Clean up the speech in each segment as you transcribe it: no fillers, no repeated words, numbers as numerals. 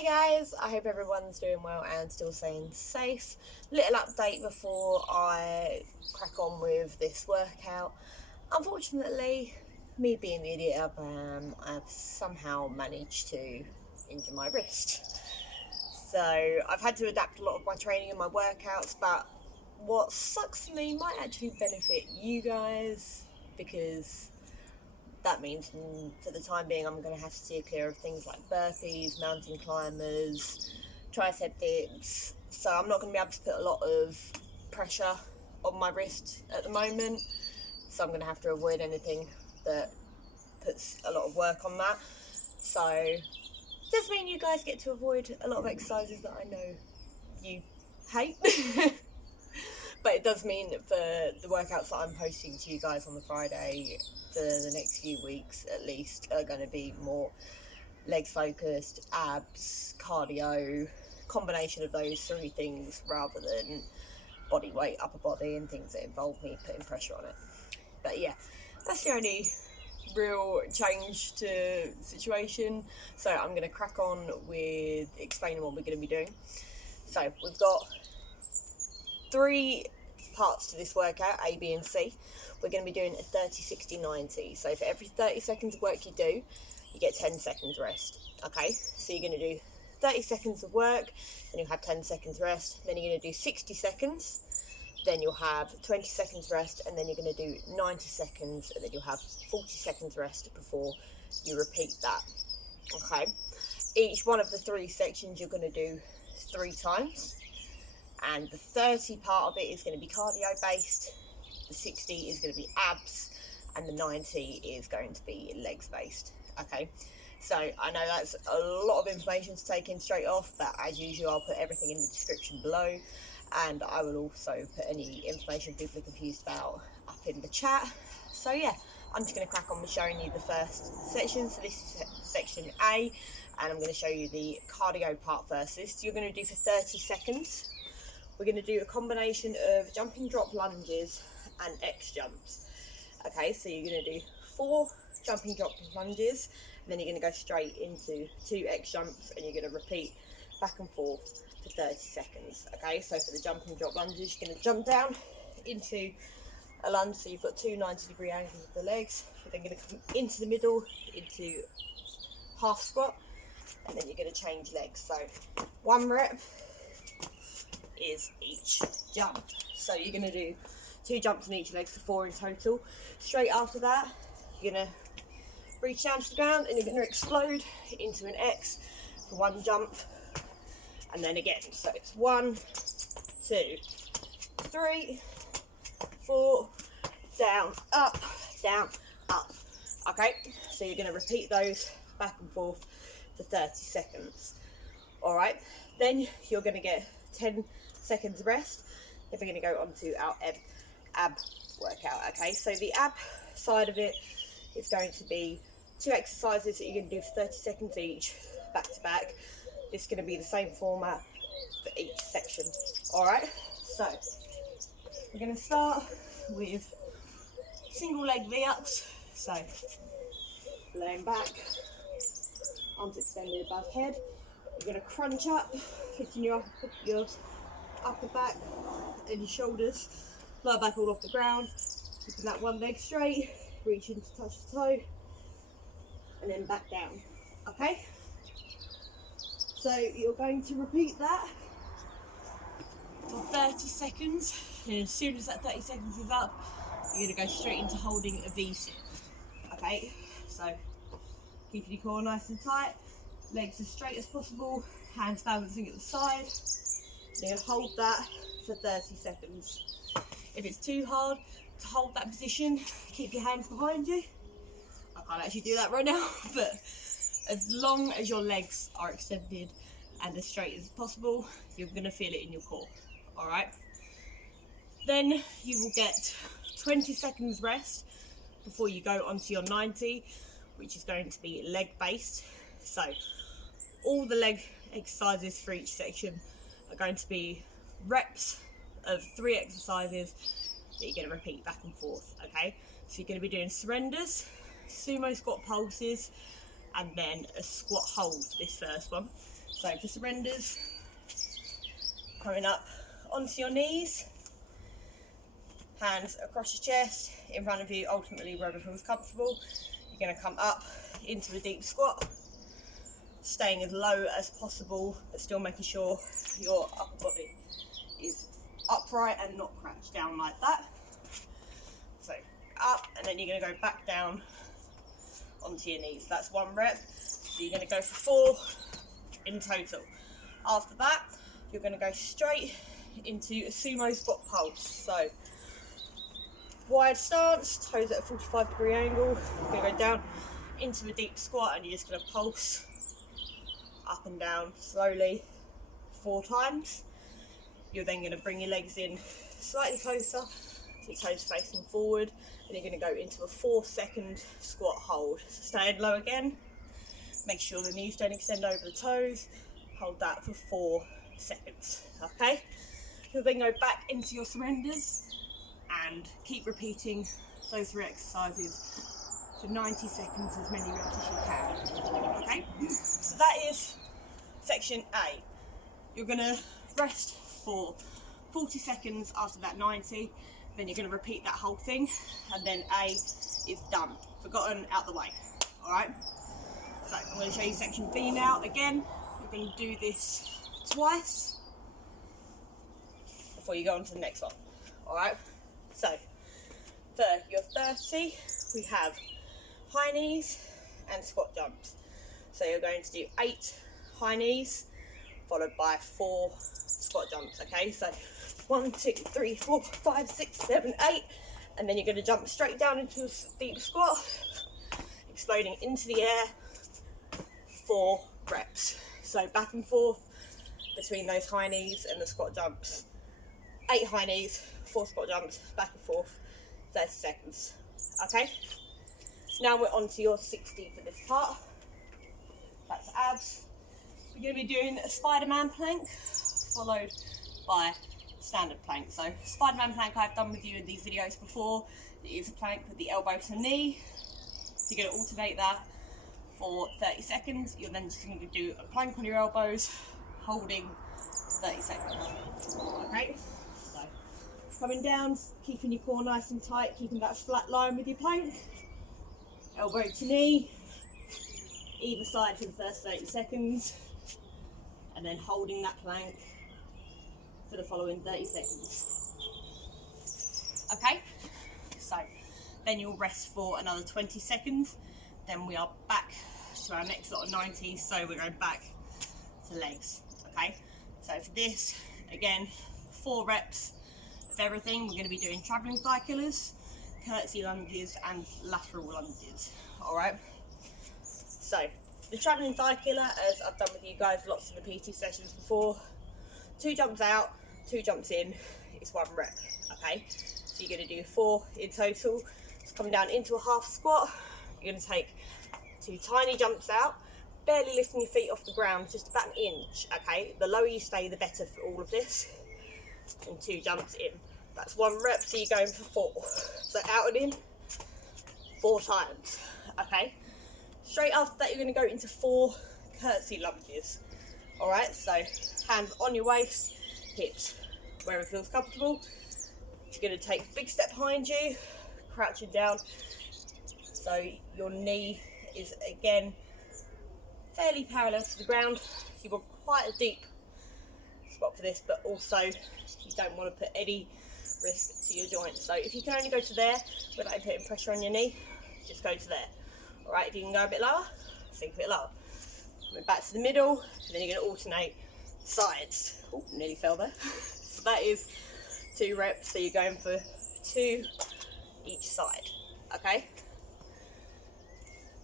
Hey guys, I hope everyone's doing well and still staying safe. Little update before I crack on with this workout. Unfortunately, me being the idiot I am, I've somehow managed to injure my wrist. So I've had to adapt a lot of my training and my workouts, but what sucks for me might actually benefit you guys because that means for the time being I'm going to have to steer clear of things like burpees, mountain climbers, tricep dips. So I'm not going to be able to put a lot of pressure on my wrist at the moment. So I'm going to have to avoid anything that puts a lot of work on that. So it does mean you guys get to avoid a lot of exercises that I know you hate. But it does mean for the workouts that I'm posting to you guys on the Friday for the next few weeks at least are going to be more legs focused, abs, cardio, combination of those three things rather than body weight, upper body and things that involve me putting pressure on it. But yeah, that's the only real change to the situation. So I'm going to crack on with explaining what we're going to be doing. So we've got three parts to this workout, A, B and C. We're going to be doing a 30, 60, 90. So for every 30 seconds of work you do, you get 10 seconds rest. Okay, so you're going to do 30 seconds of work, then you'll have 10 seconds rest, then you're going to do 60 seconds, then you'll have 20 seconds rest, and then you're going to do 90 seconds, and then you'll have 40 seconds rest before you repeat that. Okay, each one of the three sections you're going to do 3 times. And the 30 part of it is going to be cardio based, the 60 is going to be abs, and the 90 is going to be legs based. Okay, so I know that's a lot of information to take in straight off, but as usual I'll put everything in the description below, and I will also put any information people are confused about up in the chat. So yeah, I'm just going to crack on with showing you the first section. So this is section A, and I'm going to show you the cardio part first. This you're going to do for 30 seconds. We're going to do a combination of jumping drop lunges and X jumps. Okay, so you're going to do 4 jumping drop lunges, and then you're going to go straight into 2 X jumps, and you're going to repeat back and forth for 30 seconds. Okay, so for the jumping drop lunges, you're going to jump down into a lunge, so you've got 2 90-degree angles of the legs. You're then going to come into the middle into half squat, and then you're going to change legs. So 1 rep is each jump. So you're going to do 2 jumps in each leg, so 4 in total. Straight after that, you're going to reach down to the ground and you're going to explode into an X for 1 jump, and then again. So it's 1, 2, 3, 4, down, up, up. Okay, so you're going to repeat those back and forth for 30 seconds. Alright, then you're going to get 10 seconds rest. Then we're going to go on to our ab workout. Okay, so the ab side of it is going to be 2 exercises that you're going to do for 30 seconds each, back to back. It's going to be the same format for each section. Alright, so we're going to start with single leg V-ups. So laying back, arms extended above head. You're going to crunch up, lifting your upper back and your shoulders, lower back all off the ground, keeping that one leg straight, reaching to touch the toe, and then back down. Okay? So you're going to repeat that for 30 seconds, and as soon as that 30 seconds is up, you're going to go straight into holding a V-sit. Okay? So keeping your core nice and tight, legs as straight as possible, hands balancing at the side. You're going to hold that for 30 seconds. If it's too hard to hold that position, keep your hands behind you. I can't actually do that right now, but as long as your legs are extended and as straight as possible, you're going to feel it in your core. Alright? Then you will get 20 seconds rest before you go onto your 90, which is going to be leg based. So all the leg exercises for each section are going to be reps of 3 exercises that you're going to repeat back and forth. Okay, so you're going to be doing surrenders, sumo squat pulses, and then a squat hold for this first one. So for surrenders, coming up onto your knees, hands across your chest, in front of you, ultimately wherever feels comfortable. You're going to come up into a deep squat, staying as low as possible, but still making sure your upper body is upright and not crouched down like that. So up, and then you're going to go back down onto your knees. That's 1 rep. So you're going to go for 4 in total. After that, you're going to go straight into a sumo squat pulse. So wide stance, toes at a 45-degree angle. You're going to go down into a deep squat, and you're just going to pulse up and down slowly 4 times. You're then going to bring your legs in slightly closer, so your toes facing forward, and you're going to go into a 4-second squat hold. So staying low again, make sure the knees don't extend over the toes, hold that for 4 seconds, okay? You'll then go back into your surrenders and keep repeating those 3 exercises for 90 seconds, as many reps as you can, okay? So that is section A. You're going to rest for 40 seconds after that 90, then you're going to repeat that whole thing, and then A is done, forgotten, out the way. Alright, so I'm going to show you section B now. Again, you're going to do this twice before you go on to the next one. Alright, so for your 30, we have high knees and squat jumps. So you're going to do 8 high knees followed by 4 squat jumps, okay? So 1, 2, 3, 4, 5, 6, 7, 8, and then you're going to jump straight down into a deep squat, exploding into the air, 4 reps. So back and forth between those high knees and the squat jumps. 8 high knees, 4 squat jumps, back and forth, 30 seconds, okay? Now we're on to your 60 for this part. That's abs. We're going to be doing a Spiderman plank, followed by standard plank. So Spiderman plank I've done with you in these videos before. It is a plank with the elbow to knee. So you're going to alternate that for 30 seconds. You're then just going to do a plank on your elbows, holding 30 seconds. Okay, so coming down, keeping your core nice and tight, keeping that flat line with your plank. Elbow to knee, either side for the first 30 seconds, and then holding that plank for the following 30 seconds. Okay, so then you'll rest for another 20 seconds. Then we are back to our next lot of 90s, so we're going back to legs. Okay, so for this, again, 4 reps of everything. We're going to be doing travelling thigh killers, curtsy lunges, and lateral lunges. All right, so the travelling thigh killer, as I've done with you guys lots of the PT sessions before, 2 jumps out, 2 jumps in, it's 1 rep, okay? So you're going to do 4 in total. It's coming down into a half squat. You're going to take 2 tiny jumps out, barely lifting your feet off the ground, just about an inch, okay? The lower you stay, the better for all of this. And 2 jumps in. That's 1 rep, so you're going for 4. So out and in, 4 times, okay? Straight after that, you're going to go into 4 curtsy lunges. All right, so hands on your waist, hips wherever it feels comfortable. You're going to take a big step behind you, crouching down. So your knee is again fairly parallel to the ground. You want quite a deep spot for this, but also you don't want to put any risk to your joints. So if you can only go to there without putting pressure on your knee, just go to there. All right, if you can go a bit lower, sink a bit lower. Then back to the middle, and then you're going to alternate sides. Oh, nearly fell there. So that is 2 reps, so you're going for 2 each side, okay?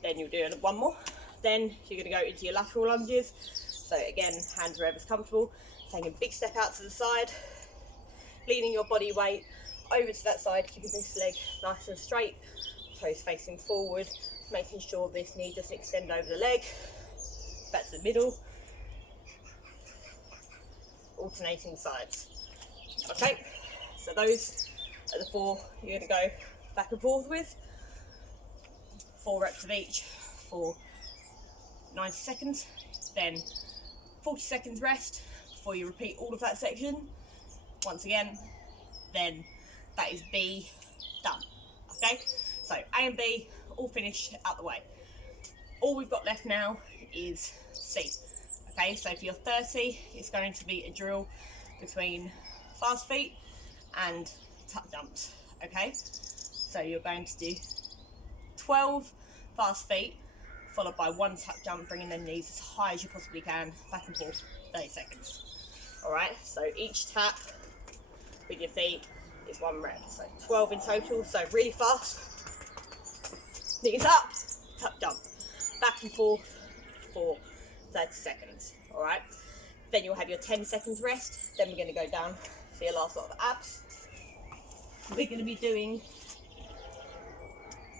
Then you'll do 1 more. Then you're going to go into your lateral lunges. So again, hands wherever's comfortable. Taking a big step out to the side, leaning your body weight over to that side, keeping this leg nice and straight, toes facing forward, making sure this knee doesn't extend over the leg. Back to the middle, alternating sides. Okay, so those are the 4 you're going to go back and forth with. 4 reps of each for 90 seconds, then 40 seconds rest before you repeat all of that section once again. Then that is B done. Okay, so A and B all finished out the way. All we've got left now is C. Okay, so for your 30, it's going to be a drill between fast feet and tuck jumps. Okay, so you're going to do 12 fast feet followed by 1 tuck jump, bringing them knees as high as you possibly can, back and forth, 30 seconds. All right, so each tap with your feet is 1 rep, so 12 in total. So really fast, knees up, tuck jump, back and forth for 30 seconds. All right, then you'll have your 10 seconds rest. Then we're going to go down for your last lot of abs. We're going to be doing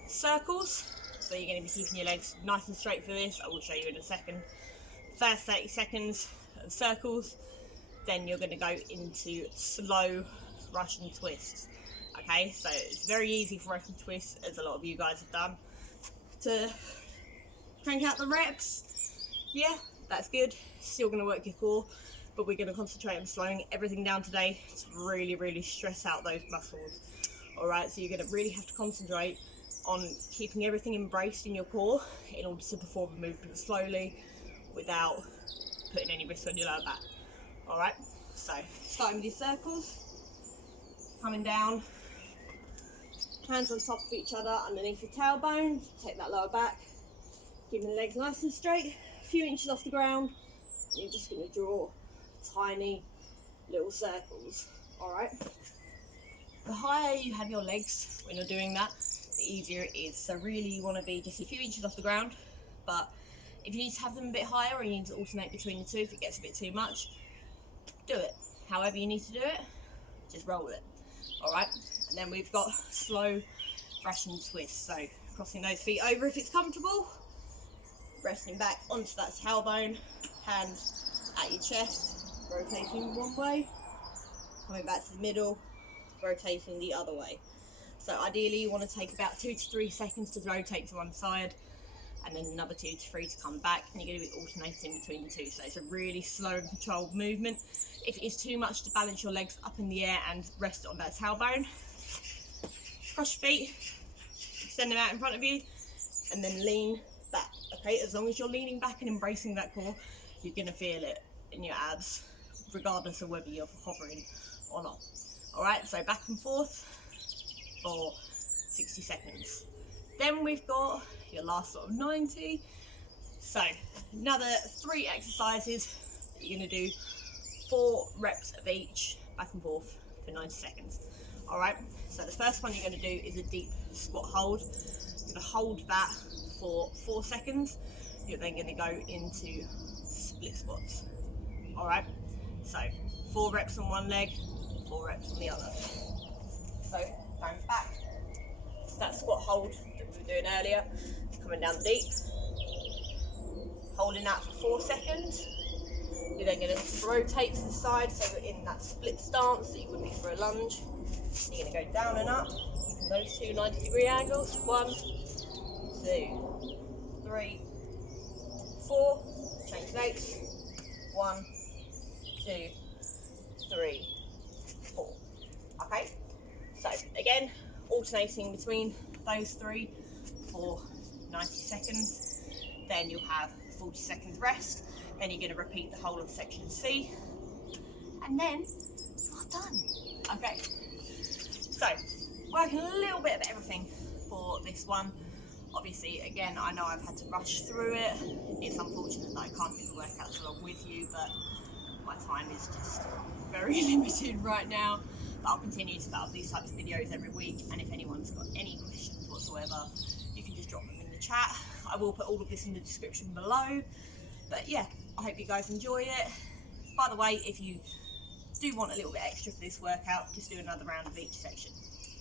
circles, so you're going to be keeping your legs nice and straight for this. I will show you in a second. First 30 seconds of circles, then you're going to go into slow Russian twists. Okay, so it's very easy for Russian twists, as a lot of you guys have done, to crank out the reps. Yeah, that's good. Still going to work your core, but we're going to concentrate on slowing everything down today to really stress out those muscles. All right, so you're going to really have to concentrate on keeping everything embraced in your core in order to perform the movement slowly without putting any risk on your lower back. All right, so starting with your circles, coming down, hands on top of each other underneath your tailbone, take that lower back, keeping the legs nice and straight, a few inches off the ground, and you're just going to draw tiny little circles. All right, the higher you have your legs when you're doing that, the easier it is. So really you want to be just a few inches off the ground, but if you need to have them a bit higher or you need to alternate between the two if it gets a bit too much, do it. However you need to do it, just roll with it. All right, and then we've got slow Russian twists. So crossing those feet over if it's comfortable, resting back onto that tailbone, hands at your chest, rotating one way, coming back to the middle, rotating the other way. So ideally you want to take about 2 to 3 seconds to rotate to one side, and then another 2 to 3 to come back, and you're going to be alternating between the two. So it's a really slow and controlled movement. If it is too much to balance your legs up in the air and rest on that tailbone, cross your feet, extend them out in front of you, and then lean back. Okay, as long as you're leaning back and embracing that core, you're going to feel it in your abs, regardless of whether you're hovering or not. All right, so back and forth for 60 seconds. Then we've got your last sort of 90. So another 3 exercises that you're going to do, 4 reps of each, back and forth for 90 seconds. All right, so the first one you're going to do is a deep squat hold. You're going to hold that for 4 seconds. You're then going to go into split squats. All right, so 4 reps on one leg, 4 reps on the other. So going back to that squat hold that we were doing earlier, coming down deep, holding that for 4 seconds. You're then going to rotate to the side, so you're in that split stance that you would be for a lunge. You're going to go down and up, keeping those 2 90-degree angles. 1, 2, 3, 4. Change legs. 1, 2, 3, 4. Okay. So again, alternating between those 3 for 90 seconds. Then you'll have 40 seconds rest. Then you're going to repeat the whole of section C, and then you are done. Okay, so working a little bit of everything for this one. Obviously, again, I know I've had to rush through it. It's unfortunate that I can't do the workouts along with you, but my time is just very limited right now. But I'll continue to put up these types of videos every week, and if anyone's got any questions whatsoever, you can just drop them in the chat. I will put all of this in the description below. But yeah, I hope you guys enjoy it. By the way, if you do want a little bit extra for this workout, just do another round of each section.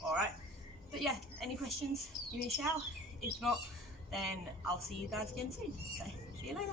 All right. But yeah, any questions, give me a shout. If not, then I'll see you guys again soon. So see you later.